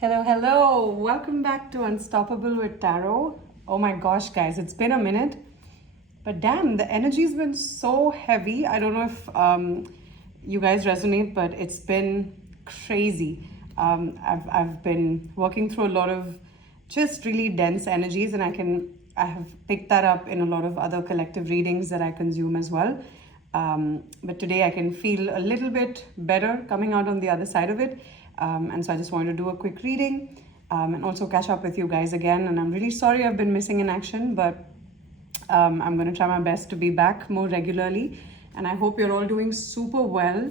Hello, hello. Welcome back to Unstoppable with Tarot. Oh my gosh, guys, it's been a minute. But damn, the energy's been so heavy. I don't know if you guys resonate, but it's been crazy. I've been working through a lot of just really dense energies, and I have picked that up in a lot of other collective readings that I consume as well. But today I can feel a little bit better coming out on the other side of it. And so I just wanted to do a quick reading and also catch up with you guys again. And I'm really sorry I've been missing in action, but I'm going to try my best to be back more regularly. And I hope you're all doing super well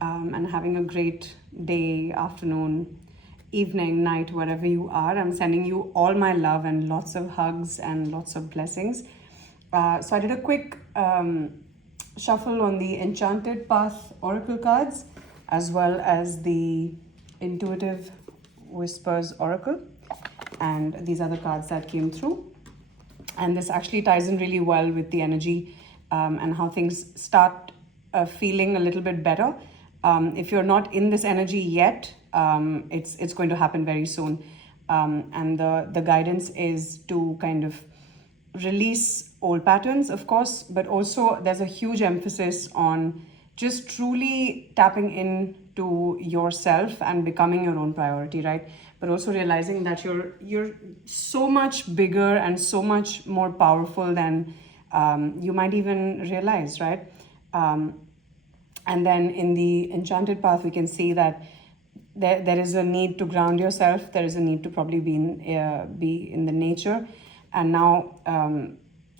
and having a great day, afternoon, evening, night, wherever you are. I'm sending you all my love and lots of hugs and lots of blessings. So I did a quick shuffle on the Enchanted Path Oracle cards as well as the Intuitive Whispers Oracle and these other cards that came through. And this actually ties in really well with the energy and how things start feeling a little bit better. If you're not in this energy yet, it's going to happen very soon. And the guidance is to kind of release old patterns, of course, but also there's a huge emphasis on just truly tapping into yourself and becoming your own priority, right? But also realizing that you're so much bigger and so much more powerful than you might even realize, right? And then in the Enchanted Path, we can see that there is a need to ground yourself. There is a need to probably be in the nature. And now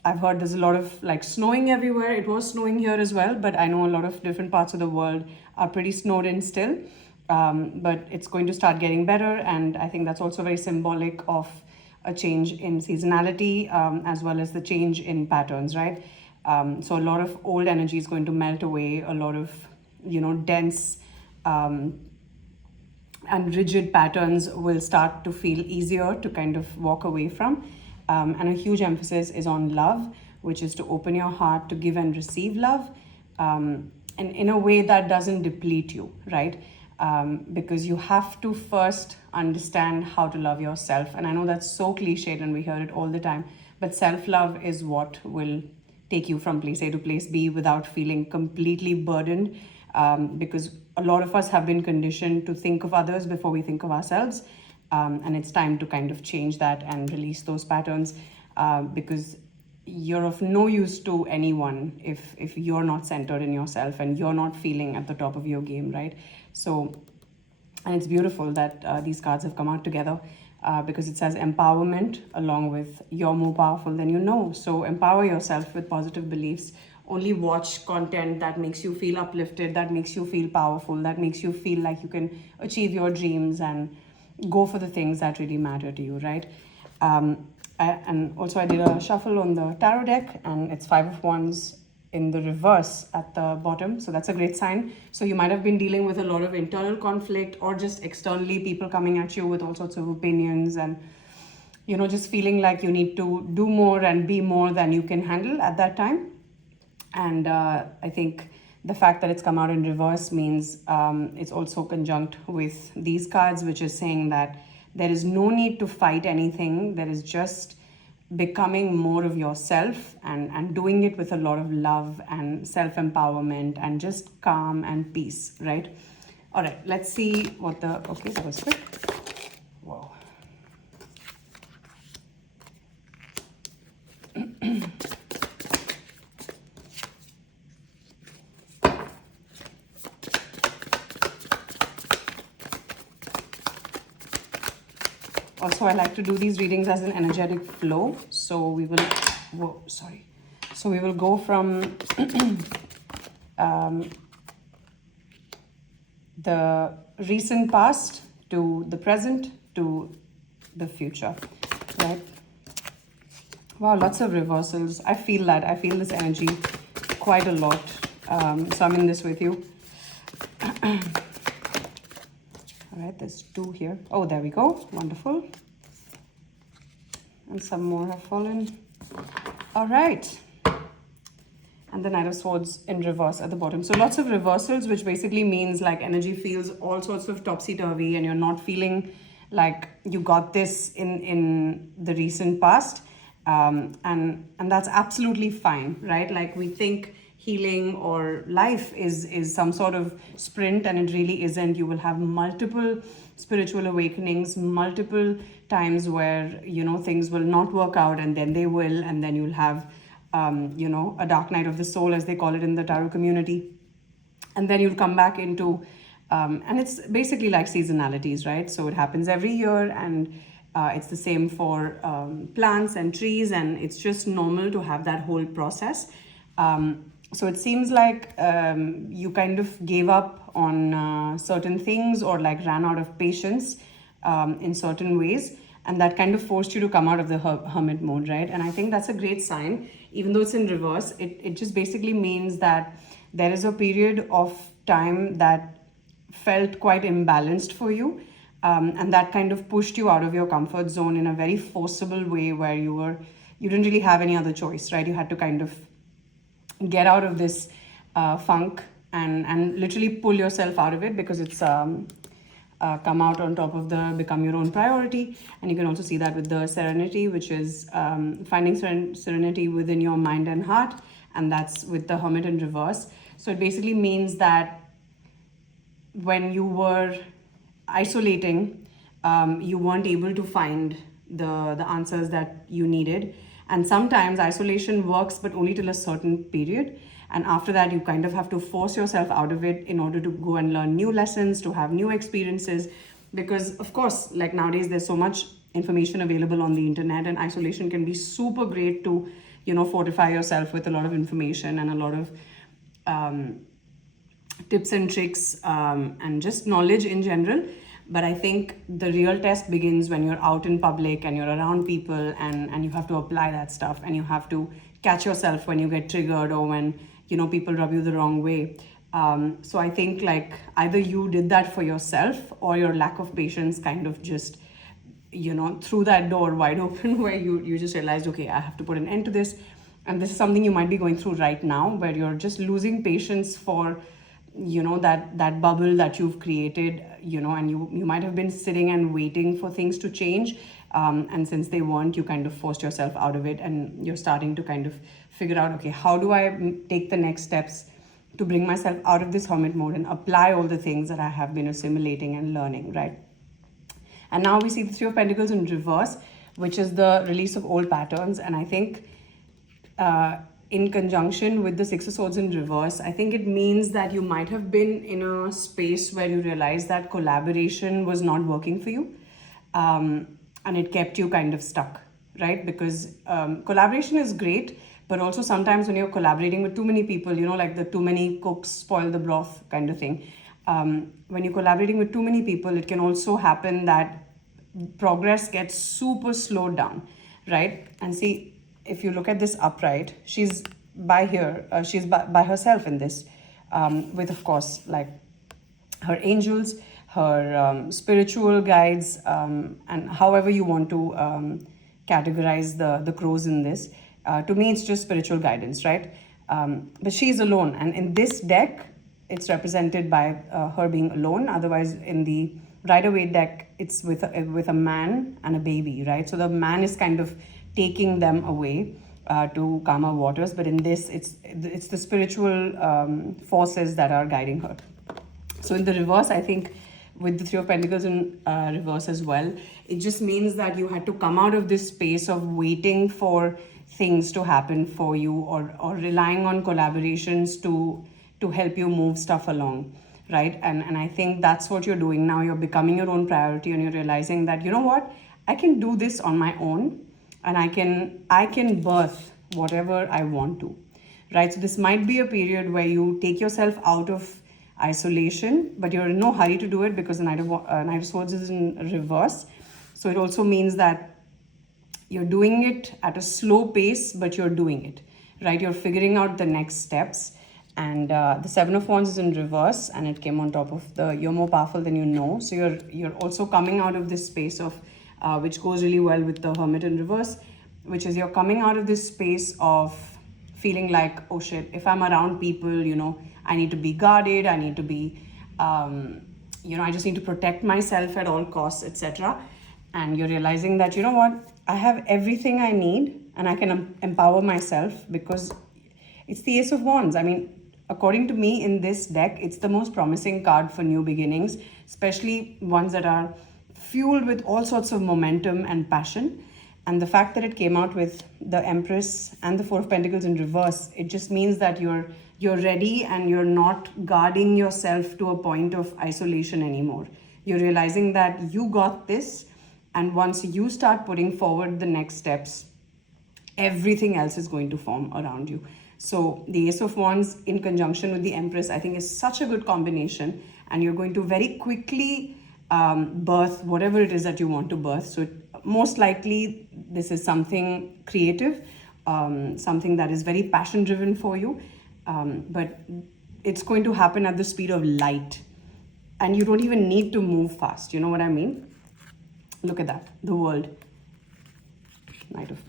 I've heard there's a lot of like snowing everywhere. It was snowing here as well, but I know a lot of different parts of the world are pretty snowed in still. But it's going to start getting better, and I think that's also very symbolic of a change in seasonality as well as the change in patterns, right? So a lot of old energy is going to melt away. A lot of, dense and rigid patterns will start to feel easier to kind of walk away from. And a huge emphasis is on love, which is to open your heart to give and receive love, and in a way that doesn't deplete you, right? Because you have to first understand how to love yourself. And I know that's so cliched and we hear it all the time, but self-love is what will take you from place A to place B without feeling completely burdened, because a lot of us have been conditioned to think of others before we think of ourselves. And it's time to kind of change that and release those patterns, because you're of no use to anyone if you're not centered in yourself and you're not feeling at the top of your game, right? So, and it's beautiful that these cards have come out together because it says empowerment along with you're more powerful than you know. So empower yourself with positive beliefs. Only watch content that makes you feel uplifted, that makes you feel powerful, that makes you feel like you can achieve your dreams and go for the things that really matter to you, right? And also I did a shuffle on the tarot deck, and it's 5 of Wands in the reverse at the bottom. So that's a great sign. So you might have been dealing with a lot of internal conflict, or just externally people coming at you with all sorts of opinions and, just feeling like you need to do more and be more than you can handle at that time. And I think the fact that it's come out in reverse means it's also conjunct with these cards, which is saying that there is no need to fight anything. There is just becoming more of yourself and doing it with a lot of love and self-empowerment and just calm and peace, right? All right, let's see what okay, that was quick. Whoa. Also, I like to do these readings as an energetic flow. So we will, So we will go from the recent past to the present to the future, right? Wow, lots of reversals. I feel that. I feel this energy quite a lot. So I'm in this with you. All right, there's 2 here. Oh, there we go. Wonderful. And some more have fallen. All right. And the Knight of Swords in reverse at the bottom. So lots of reversals, which basically means like energy feels all sorts of topsy-turvy and you're not feeling like you got this in the recent past, and that's absolutely fine, right? Like we think healing or life is some sort of sprint, and it really isn't. You will have multiple spiritual awakenings, multiple times where things will not work out, and then they will, and then you'll have a dark night of the soul, as they call it in the tarot community, and then you'll come back into and it's basically like seasonalities, right? So it happens every year, and it's the same for plants and trees, and it's just normal to have that whole process. So it seems like you kind of gave up on certain things, or like ran out of patience in certain ways, and that kind of forced you to come out of the hermit mode, right? And I think that's a great sign. Even though it's in reverse, it just basically means that there is a period of time that felt quite imbalanced for you, and that kind of pushed you out of your comfort zone in a very forcible way, where you didn't really have any other choice, right? You had to kind of get out of this funk and literally pull yourself out of it, because it's come out on top of the become your own priority. And you can also see that with the serenity, which is finding serenity within your mind and heart, and that's with the hermit in reverse. So it basically means that when you were isolating, you weren't able to find the answers that you needed. And sometimes isolation works, but only till a certain period. And after that, you kind of have to force yourself out of it in order to go and learn new lessons, to have new experiences. Because, of course, like nowadays, there's so much information available on the internet, and isolation can be super great to, fortify yourself with a lot of information and a lot of tips and tricks, and just knowledge in general. But I think the real test begins when you're out in public and you're around people, and you have to apply that stuff, and you have to catch yourself when you get triggered, or when people rub you the wrong way. So I think like either you did that for yourself, or your lack of patience kind of just threw that door wide open, where you just realized, okay, I have to put an end to this. And this is something you might be going through right now, where you're just losing patience for that bubble that you've created, and you might have been sitting and waiting for things to change, and since they weren't, you kind of forced yourself out of it, and you're starting to kind of figure out, okay, how do I take the next steps to bring myself out of this hermit mode and apply all the things that I have been assimilating and learning, right? And now we see the Three of Pentacles in reverse, which is the release of old patterns. And I think in conjunction with the Six of Swords in reverse, I think it means that you might have been in a space where you realized that collaboration was not working for you, and it kept you kind of stuck, right? Because collaboration is great, but also sometimes when you're collaborating with too many people, like the too many cooks spoil the broth kind of thing. When you're collaborating with too many people, it can also happen that progress gets super slowed down, right? And see, if you look at this upright, she's by here, she's by herself in this, with, of course, like her angels, her spiritual guides, and however you want to categorize the crows in this. To me, it's just spiritual guidance, right? But she's alone. And in this deck, it's represented by her being alone. Otherwise, in the Rider-Waite deck, it's with a man and a baby, right? So the man is kind of taking them away to calmer waters. But in this, it's the spiritual forces that are guiding her. So in the reverse, I think with the Three of Pentacles in reverse as well, it just means that you had to come out of this space of waiting for things to happen for you, or relying on collaborations to help you move stuff along, right? And I think that's what you're doing now. You're becoming your own priority, and you're realizing that, you know what, I can do this on my own, and I can birth whatever I want to, right? So this might be a period where you take yourself out of isolation, but you're in no hurry to do it, because the Knight of Swords is in reverse. So it also means that you're doing it at a slow pace, but you're doing it, right? You're figuring out the next steps. And the Seven of Wands is in reverse, and it came on top of the you're more powerful than you know. So you're also coming out of this space of which goes really well with the Hermit in reverse, which is you're coming out of this space of feeling like, oh shit, if I'm around people, I need to be guarded, I need to be I just need to protect myself at all costs, etc. And you're realizing that, you know what, I have everything I need and I can empower myself, because it's the Ace of Wands. I mean, according to me, in this deck, it's the most promising card for new beginnings, especially ones that are fueled with all sorts of momentum and passion. And the fact that it came out with the Empress and the Four of Pentacles in reverse, it just means that you're ready and you're not guarding yourself to a point of isolation anymore. You're realizing that you got this, and once you start putting forward the next steps, everything else is going to form around you. So the Ace of Wands in conjunction with the Empress, I think, is such a good combination, and you're going to very quickly birth whatever it is that you want to birth. So most likely this is something creative, something that is very passion driven for you, but it's going to happen at the speed of light, and you don't even need to move fast. You know what I mean? Look at that, the World.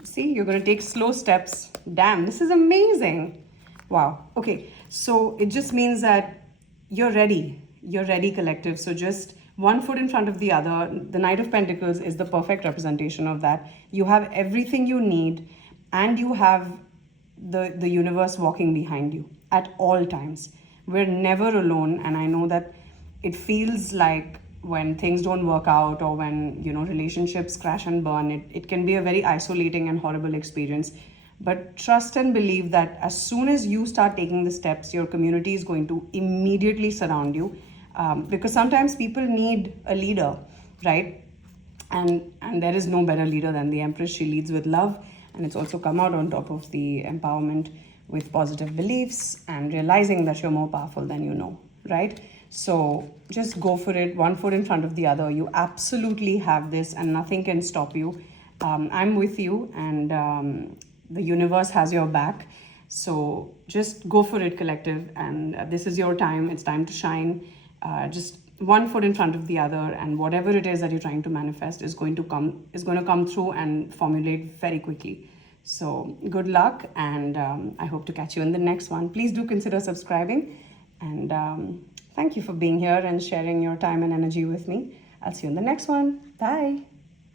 See, you're going to take slow steps. Damn, this is amazing. Wow. Okay, so it just means that you're ready. You're ready, collective. So just one foot in front of the other. The Knight of Pentacles is the perfect representation of that. You have everything you need, and you have the universe walking behind you at all times. We're never alone, and I know that it feels like when things don't work out, or when relationships crash and burn, it can be a very isolating and horrible experience. But trust and believe that as soon as you start taking the steps, your community is going to immediately surround you, because sometimes people need a leader, right? And there is no better leader than the Empress. She leads with love, and it's also come out on top of the empowerment with positive beliefs and realizing that you're more powerful than you know, right? So just go for it, one foot in front of the other. You absolutely have this, and nothing can stop you. I'm with you, and the universe has your back. So just go for it, collective. And this is your time. It's time to shine. Just one foot in front of the other, and whatever it is that you're trying to manifest is going to come through and formulate very quickly. So good luck, and I hope to catch you in the next one. Please do consider subscribing, and thank you for being here and sharing your time and energy with me. I'll see you in the next one. Bye.